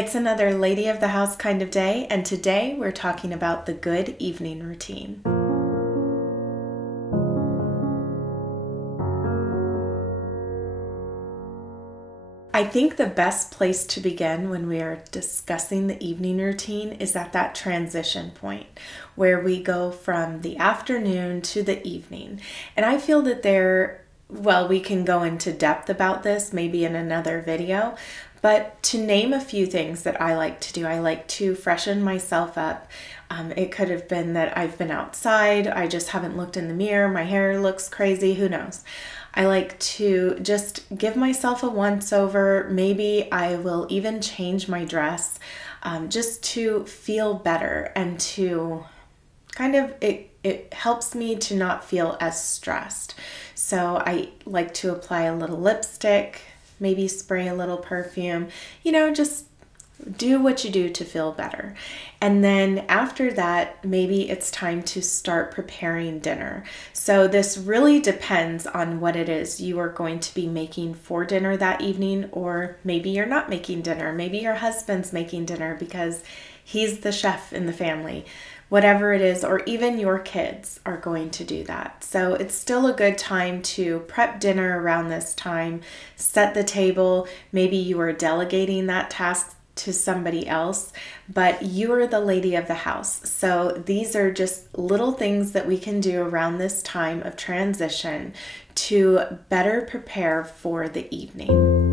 It's another lady of the house kind of day, and today we're talking about the good evening routine. I think the best place to begin when we are discussing the evening routine is at that transition point where we go from the afternoon to the evening. And I feel that we can go into depth about this maybe in another video, but to name a few things that I like to do, I like to freshen myself up. It could have been that I've been outside, I just haven't looked in the mirror, my hair looks crazy, who knows. I like to just give myself a once over. Maybe I will even change my dress just to feel better and to kind of, it helps me to not feel as stressed. So I like to apply a little lipstick, maybe spray a little perfume, just do what you do to feel better. And then after that, maybe it's time to start preparing dinner. So this really depends on what it is you are going to be making for dinner that evening, or maybe you're not making dinner. Maybe your husband's making dinner because he's the chef in the family. Whatever it is, or even your kids are going to do that. So it's still a good time to prep dinner around this time, set the table. Maybe you are delegating that task to somebody else, but you are the lady of the house. So these are just little things that we can do around this time of transition to better prepare for the evening.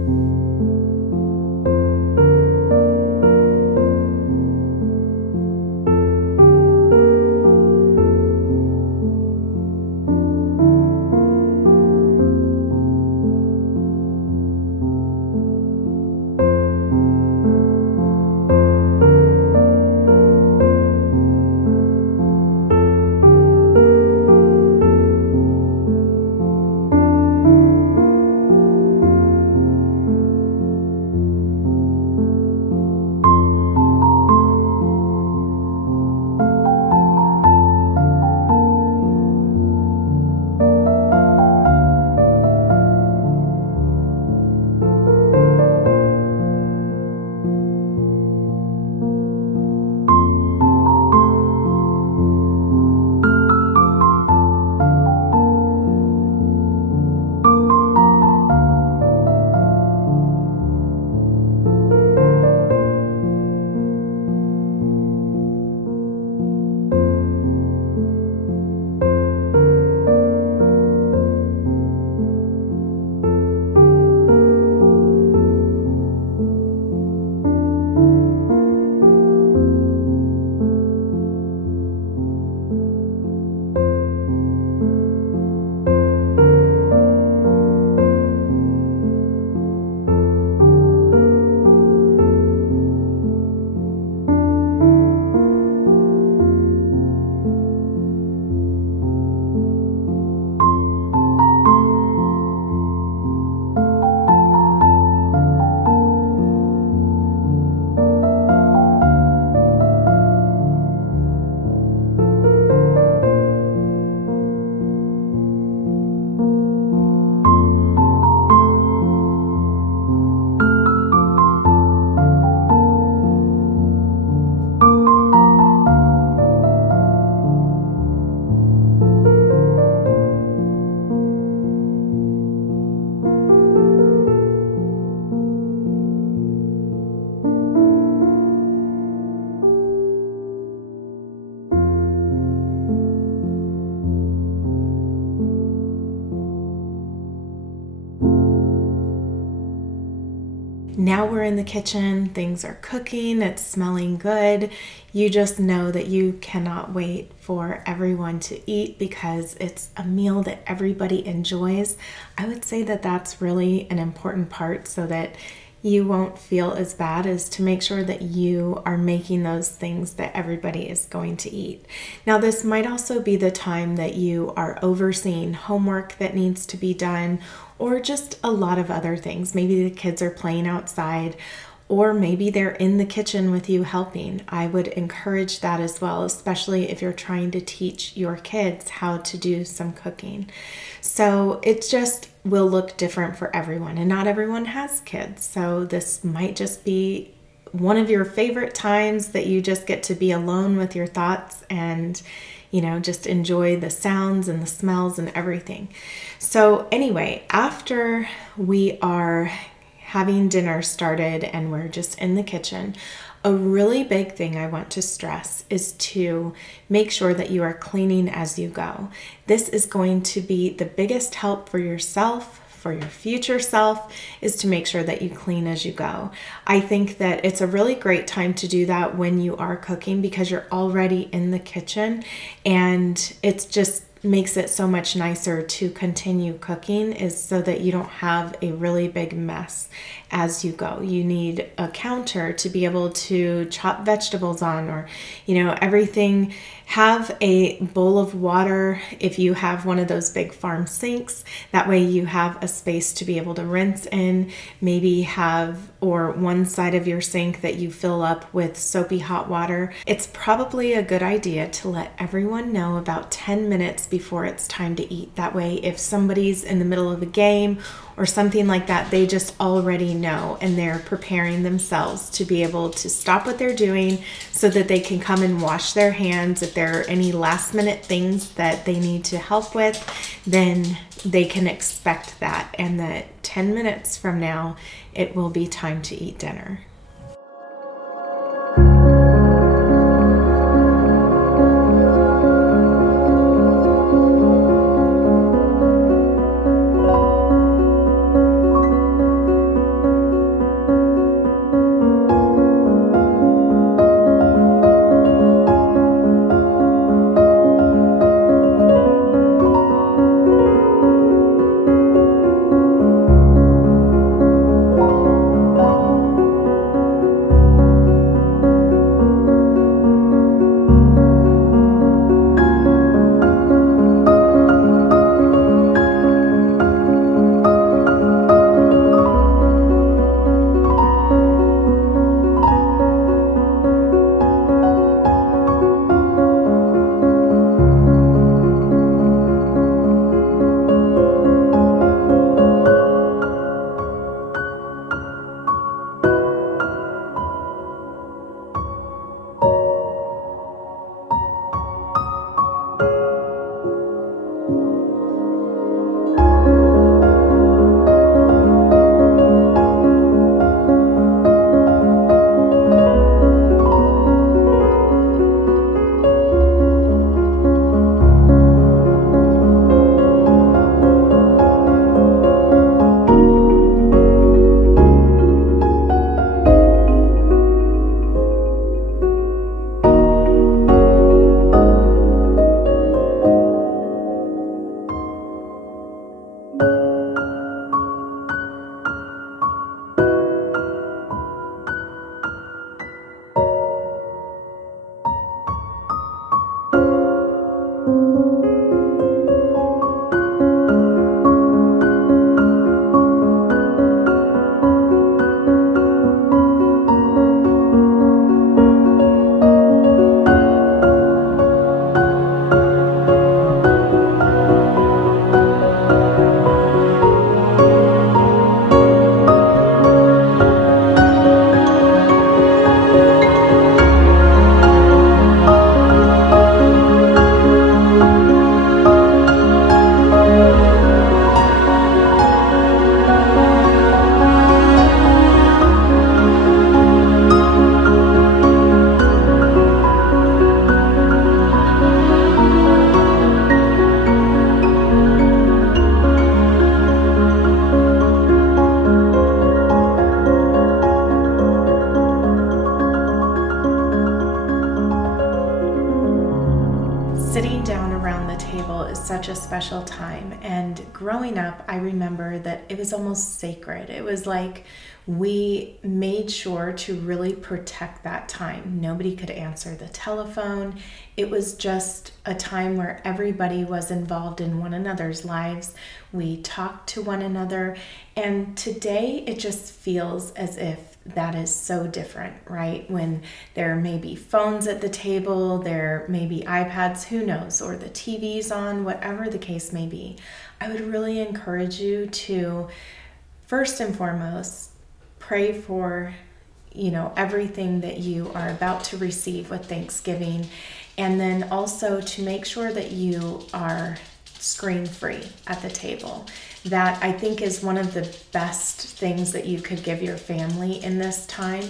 Now we're in the kitchen, things are cooking, it's smelling good. You just know that you cannot wait for everyone to eat because it's a meal that everybody enjoys. I would say that that's really an important part so that you won't feel as bad, as to make sure that you are making those things that everybody is going to eat. Now, this might also be the time that you are overseeing homework that needs to be done, or just a lot of other things. Maybe the kids are playing outside, or maybe they're in the kitchen with you helping. I would encourage that as well, especially if you're trying to teach your kids how to do some cooking. So it just will look different for everyone, and not everyone has kids. So this might just be one of your favorite times that you just get to be alone with your thoughts and, you know, just enjoy the sounds and the smells and everything. So anyway, after we are having dinner started and we're just in the kitchen, a really big thing I want to stress is to make sure that you are cleaning as you go. This is going to be the biggest help for yourself, for your future self, is to make sure that you clean as you go. I think that it's a really great time to do that when you are cooking because you're already in the kitchen, and it's just makes it so much nicer to continue cooking, is so that you don't have a really big mess as you go. You need a counter to be able to chop vegetables on, or, you know, everything. Have a bowl of water if you have one of those big farm sinks. That way you have a space to be able to rinse in. Maybe have, or one side of your sink that you fill up with soapy hot water. It's probably a good idea to let everyone know about 10 minutes before it's time to eat. That way if somebody's in the middle of a game or something like that, they just already know and they're preparing themselves to be able to stop what they're doing so that they can come and wash their hands. If there are any last minute things that they need to help with, then they can expect that, and that 10 minutes from now, it will be time to eat dinner. Such a special time, and growing up I remember that it was almost sacred. It was like we made sure to really protect that time. Nobody could answer the telephone. It was just a time where everybody was involved in one another's lives. We talked to one another, and today it just feels as if that is so different, right? When there may be phones at the table, there may be iPads, who knows, or the TV's on, whatever the case may be. I would really encourage you to, first and foremost, pray for everything that you are about to receive with Thanksgiving. And then also to make sure that you are screen-free at the table. That I think is one of the best things that you could give your family in this time,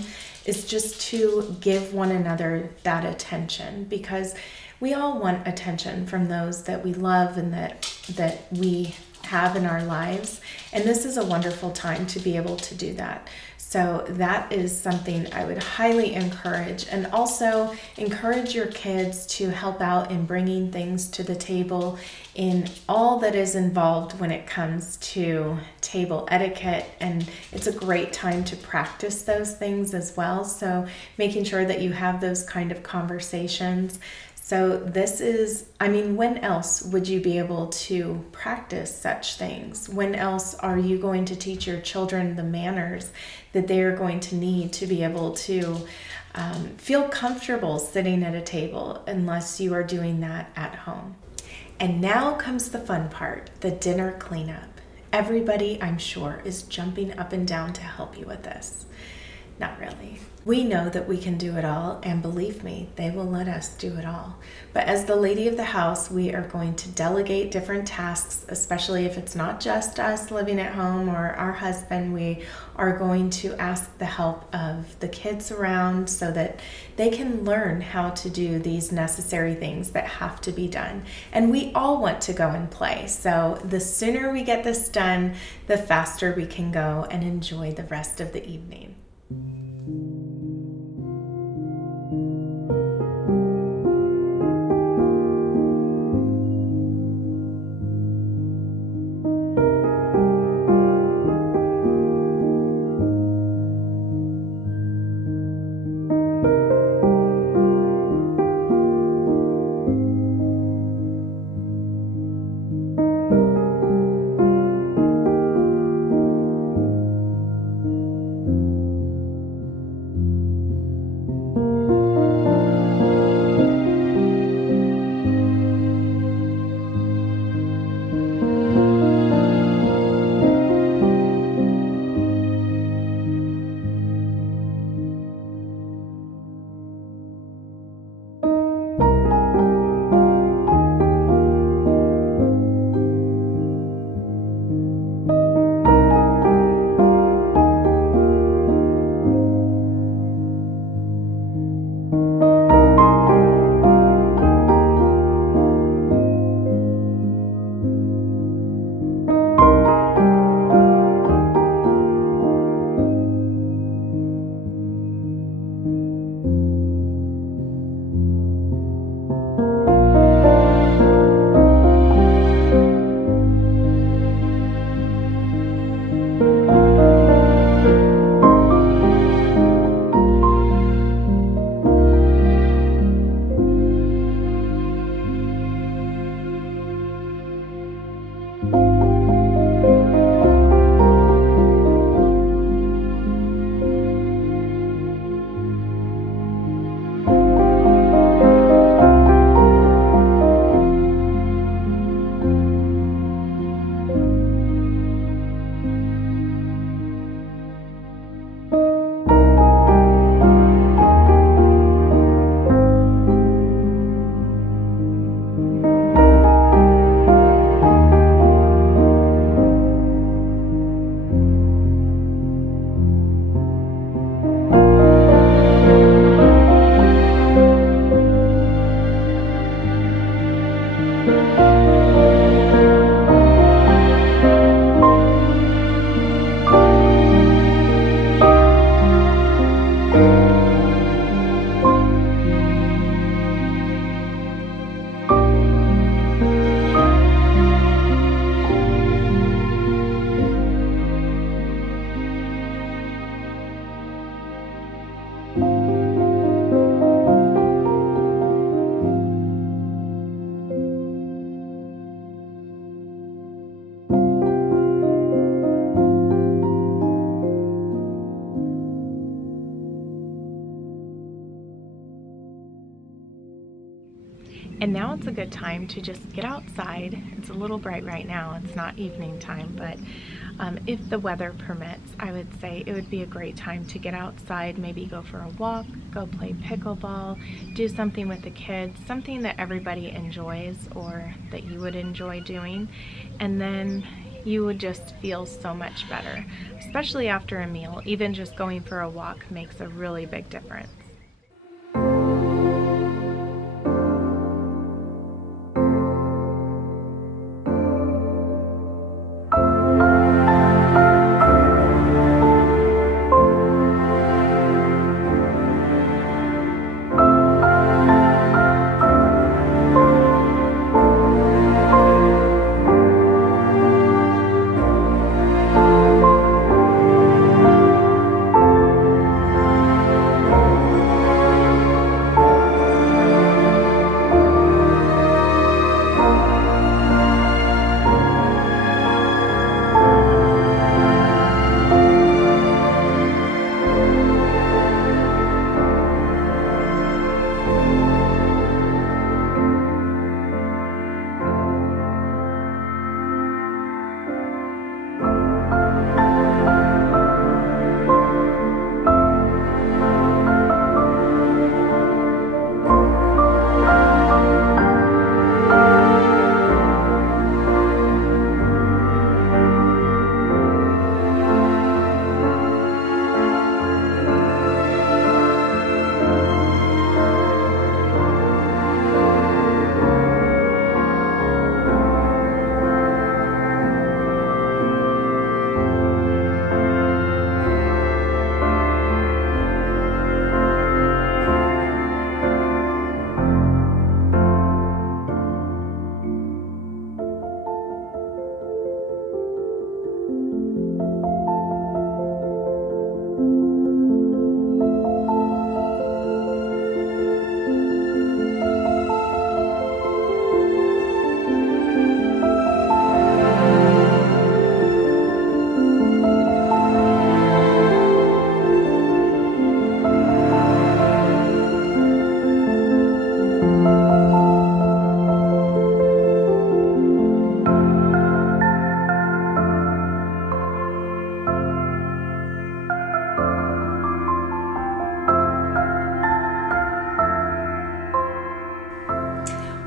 is just to give one another that attention, because we all want attention from those that we love and that we have in our lives. And this is a wonderful time to be able to do that. So that is something I would highly encourage, and also encourage your kids to help out in bringing things to the table in all that is involved when it comes to table etiquette. And it's a great time to practice those things as well. So making sure that you have those kind of conversations. So this is, when else would you be able to practice such things? When else are you going to teach your children the manners that they are going to need to be able to feel comfortable sitting at a table, unless you are doing that at home? And now comes the fun part, the dinner cleanup. Everybody, I'm sure, is jumping up and down to help you with this. Not really. We know that we can do it all, and believe me, they will let us do it all. But as the lady of the house, we are going to delegate different tasks, especially if it's not just us living at home or our husband. We are going to ask the help of the kids around so that they can learn how to do these necessary things that have to be done. And we all want to go and play. So the sooner we get this done, the faster we can go and enjoy the rest of the evening. And now it's a good time to just get outside. It's a little bright right now, it's not evening time, but if the weather permits, I would say it would be a great time to get outside, maybe go for a walk, go play pickleball, do something with the kids, something that everybody enjoys or that you would enjoy doing, and then you would just feel so much better, especially after a meal. Even just going for a walk makes a really big difference.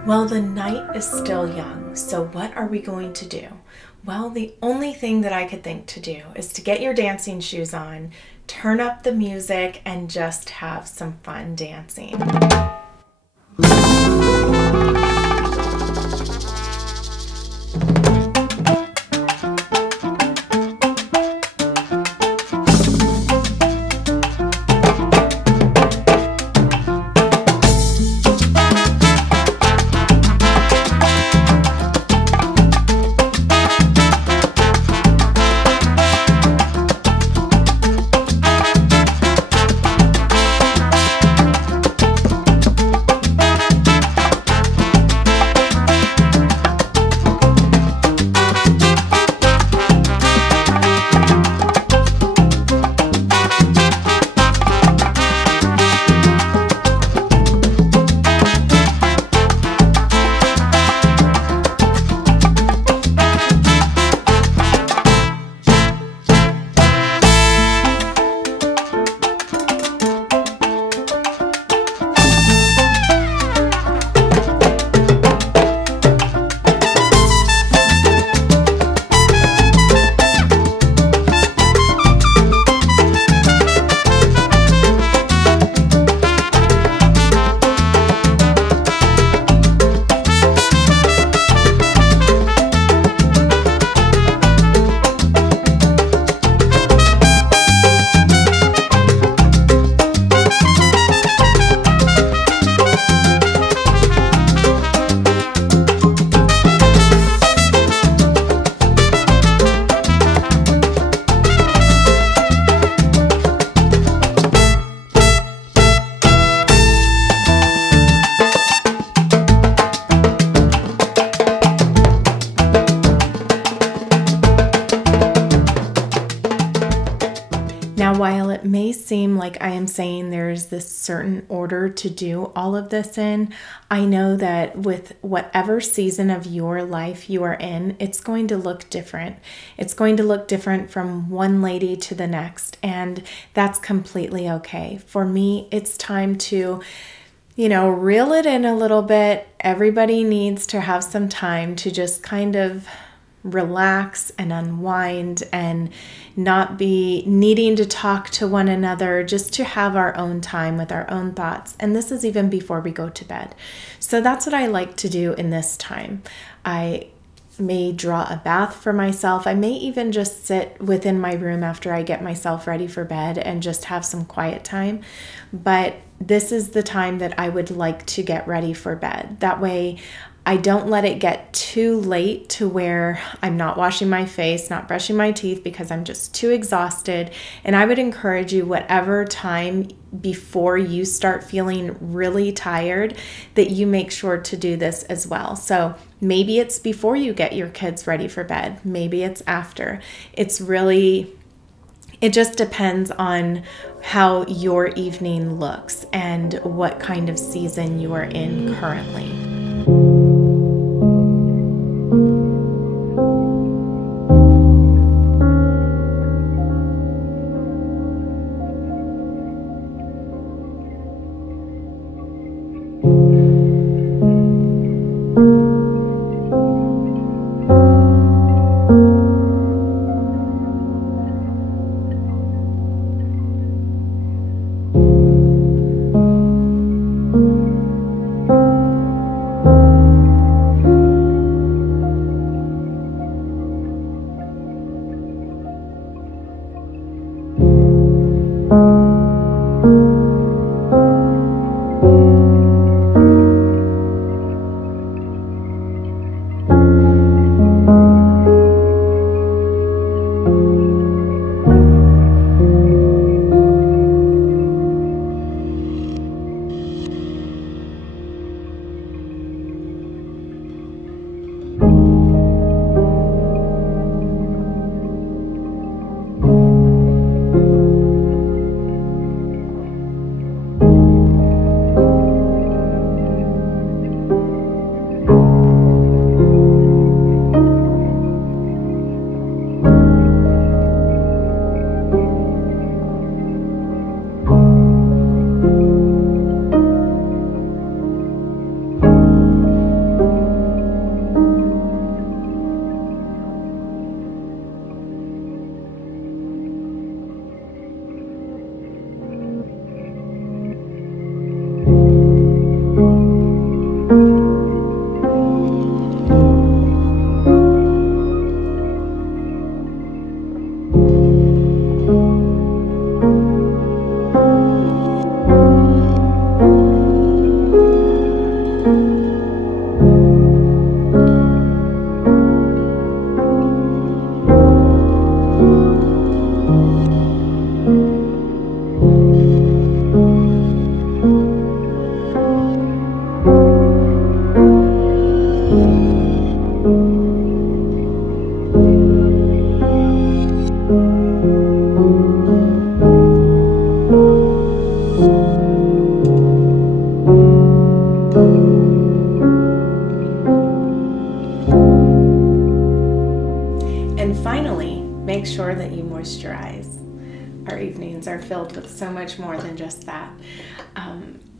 Well, the night is still young, so what are we going to do? Well, the only thing that I could think to do is to get your dancing shoes on, turn up the music, and just have some fun dancing. like I am saying there's this certain order to do all of this in. I know that with whatever season of your life you are in, it's going to look different. It's going to look different from one lady to the next, and that's completely okay. For me, it's time to reel it in a little bit. Everybody needs to have some time to just kind of relax and unwind and not be needing to talk to one another, just to have our own time with our own thoughts. And this is even before we go to bed. So that's what I like to do in this time. I may draw a bath for myself. I may even just sit within my room after I get myself ready for bed and just have some quiet time. But this is the time that I would like to get ready for bed. That way I don't let it get too late to where I'm not washing my face, not brushing my teeth because I'm just too exhausted. And I would encourage you, whatever time before you start feeling really tired, that you make sure to do this as well. So maybe it's before you get your kids ready for bed. Maybe it's after. It just depends on how your evening looks and what kind of season you are in currently. make sure that you moisturize. Our evenings are filled with so much more than just that.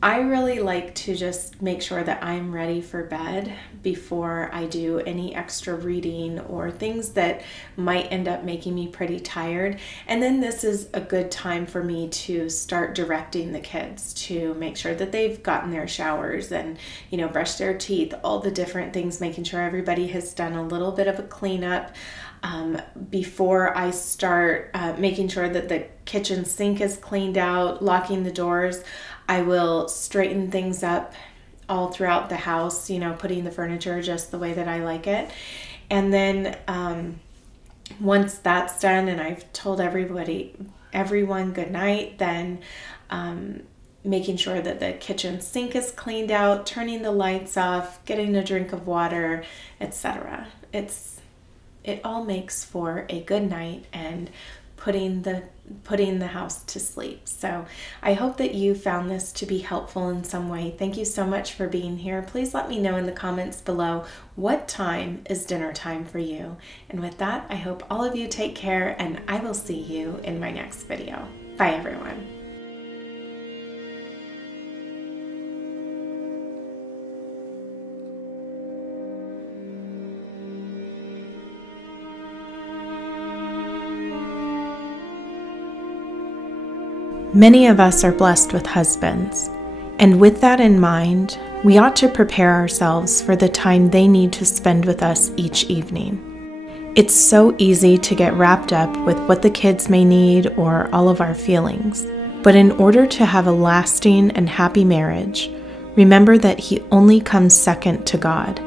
I really like to just make sure that I'm ready for bed before I do any extra reading or things that might end up making me pretty tired. And then this is a good time for me to start directing the kids to make sure that they've gotten their showers and, you know, brush their teeth, all the different things, making sure everybody has done a little bit of a cleanup. Before I start making sure that the kitchen sink is cleaned out, locking the doors, I will straighten things up all throughout the house, you know, putting the furniture just the way that I like it. And then once that's done and I've told everyone good night, then making sure that the kitchen sink is cleaned out, turning the lights off, getting a drink of water, etc. It all makes for a good night and putting the putting the house to sleep. So I hope that you found this to be helpful in some way. Thank you so much for being here. Please let me know in the comments below what time is dinner time for you. And with that, I hope all of you take care, and I will see you in my next video. Bye everyone. Many of us are blessed with husbands, and with that in mind, we ought to prepare ourselves for the time they need to spend with us each evening. It's so easy to get wrapped up with what the kids may need or all of our feelings, but in order to have a lasting and happy marriage, remember that He only comes second to God.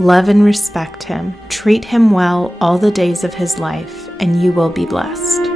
Love and respect Him, treat Him well all the days of His life, and you will be blessed.